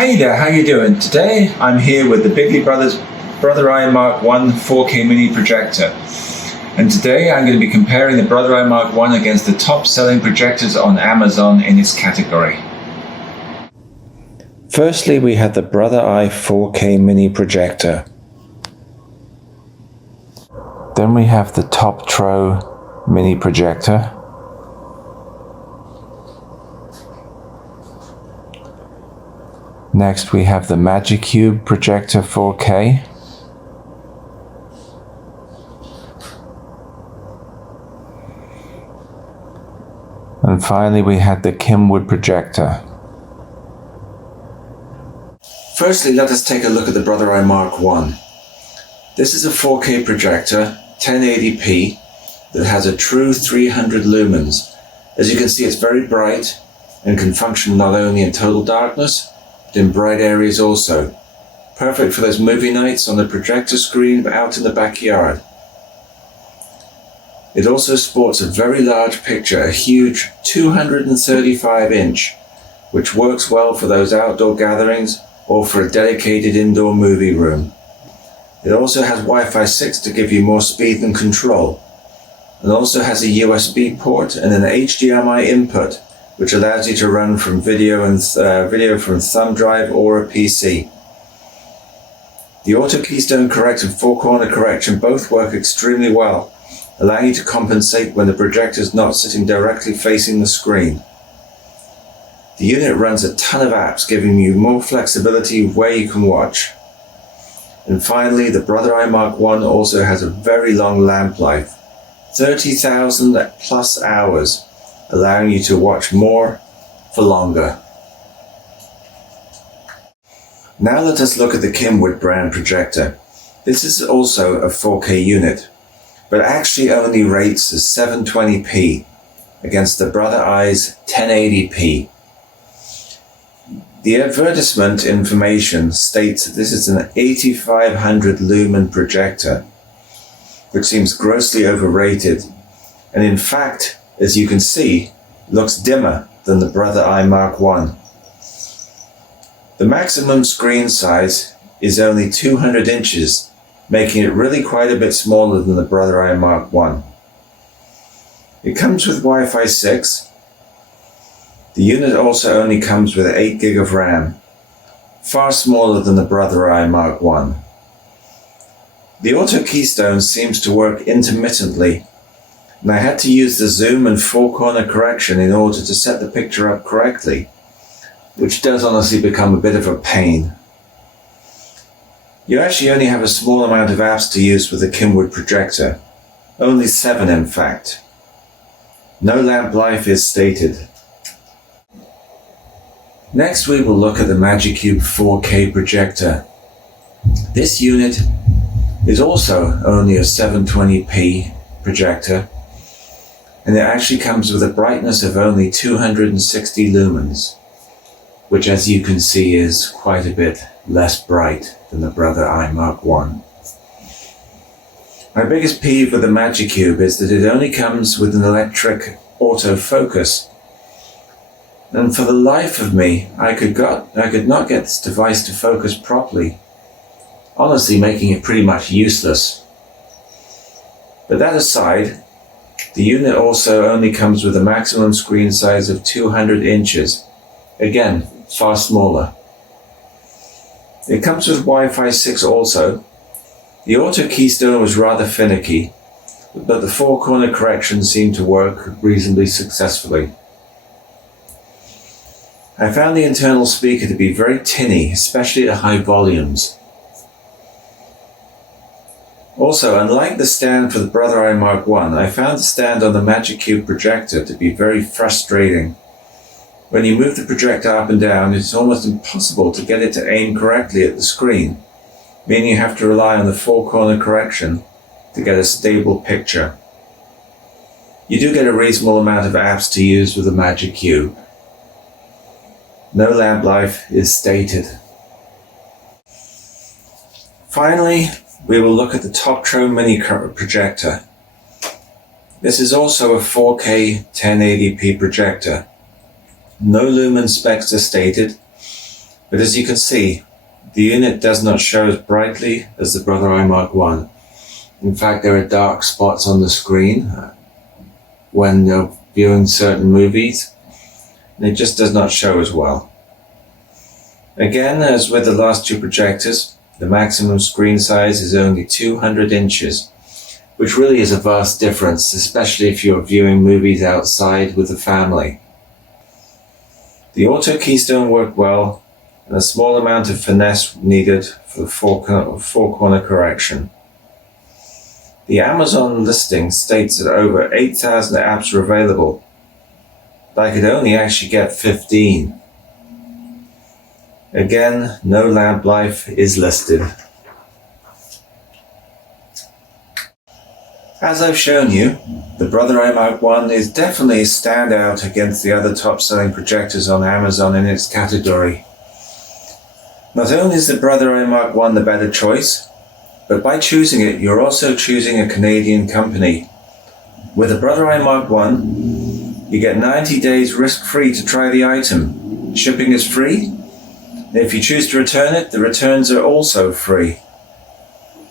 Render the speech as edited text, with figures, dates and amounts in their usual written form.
Hey there, how you doing? Today I'm here with the Bigley Brothers Brother Eye Mark 1 4K mini projector. And today I'm going to be comparing the Brother Eye Mark 1 against the top selling projectors on Amazon in its category. Firstly, we have the Brother Eye 4K mini projector. Then we have the Toptro mini projector. Next we have the Magcubic projector 4K. And finally we had the Kimwood projector. Firstly, let us take a look at the Brother Eye Mark 1. This is a 4K projector, 1080p, that has a true 300 lumens. As you can see, it's very bright and can function not only in total darkness, in bright areas also. Perfect for those movie nights on the projector screen out in the backyard. It also sports a very large picture, a huge 235-inch, which works well for those outdoor gatherings or for a dedicated indoor movie room. It also has Wi-Fi 6 to give you more speed and control. It also has a USB port and an HDMI input, which allows you to run from video from thumb drive or a PC. The auto keystone correct and four corner correction both work extremely well, allowing you to compensate when the projector is not sitting directly facing the screen. The unit runs a ton of apps, giving you more flexibility where you can watch. And finally, the Brother Eye Mark 1 also has a very long lamp life, 30,000 plus hours, allowing you to watch more for longer. Now let us look at the Kimwood brand projector. This is also a 4K unit, but actually only rates as 720p against the Brother Eye's 1080p. The advertisement information states that this is an 8500 lumen projector, which seems grossly overrated, and in fact, as you can see, looks dimmer than the Brother Eye Mark 1. The maximum screen size is only 200 inches, making it really quite a bit smaller than the Brother Eye Mark 1. It comes with Wi-Fi 6. The unit also only comes with 8 gig of RAM, far smaller than the Brother Eye Mark 1. The auto keystone seems to work intermittently, and I had to use the zoom and four corner correction in order to set the picture up correctly, which does honestly become a bit of a pain. You actually only have a small amount of apps to use with the Kimwood projector, only 7 in fact. No lamp life is stated. Next we will look at the Magcubic 4K projector. This unit is also only a 720p projector, and it actually comes with a brightness of only 260 lumens, which as you can see is quite a bit less bright than the Brother Eye Mark 1. My biggest peeve with the Magcubic is that it only comes with an electric autofocus, and for the life of me, I could not get this device to focus properly, honestly making it pretty much useless. But that aside, the unit also only comes with a maximum screen size of 200 inches, again, far smaller. It comes with Wi-Fi 6 also. The auto keystone was rather finicky, but the four corner correction seemed to work reasonably successfully. I found the internal speaker to be very tinny, especially at high volumes. Also, unlike the stand for the Brother Eye Mark 1, I found the stand on the Magcubic projector to be very frustrating. When you move the projector up and down, it's almost impossible to get it to aim correctly at the screen, meaning you have to rely on the four corner correction to get a stable picture. You do get a reasonable amount of apps to use with the Magcubic. No lamp life is stated. Finally, we will look at the Toptro mini projector. This is also a 4K 1080p projector. No lumen specs are stated, But as you can see, the unit does not show as brightly as the Brother Eye Mark I. In fact, there are dark spots on the screen when you're viewing certain movies, and it just does not show as well. Again, as with the last two projectors, the maximum screen size is only 200 inches, which really is a vast difference, especially if you're viewing movies outside with the family. The auto keystone worked well, and a small amount of finesse needed for the four-corner correction. The Amazon listing states that over 8,000 apps are available, but I could only actually get 15. Again, no lamp life is listed. As I've shown you, the Brother Eye Mark I is definitely a standout against the other top-selling projectors on Amazon in its category. Not only is the Brother Eye Mark I the better choice, but by choosing it, you're also choosing a Canadian company. With the Brother Eye Mark I, you get 90 days risk-free to try the item. Shipping is free. If you choose to return it, the returns are also free.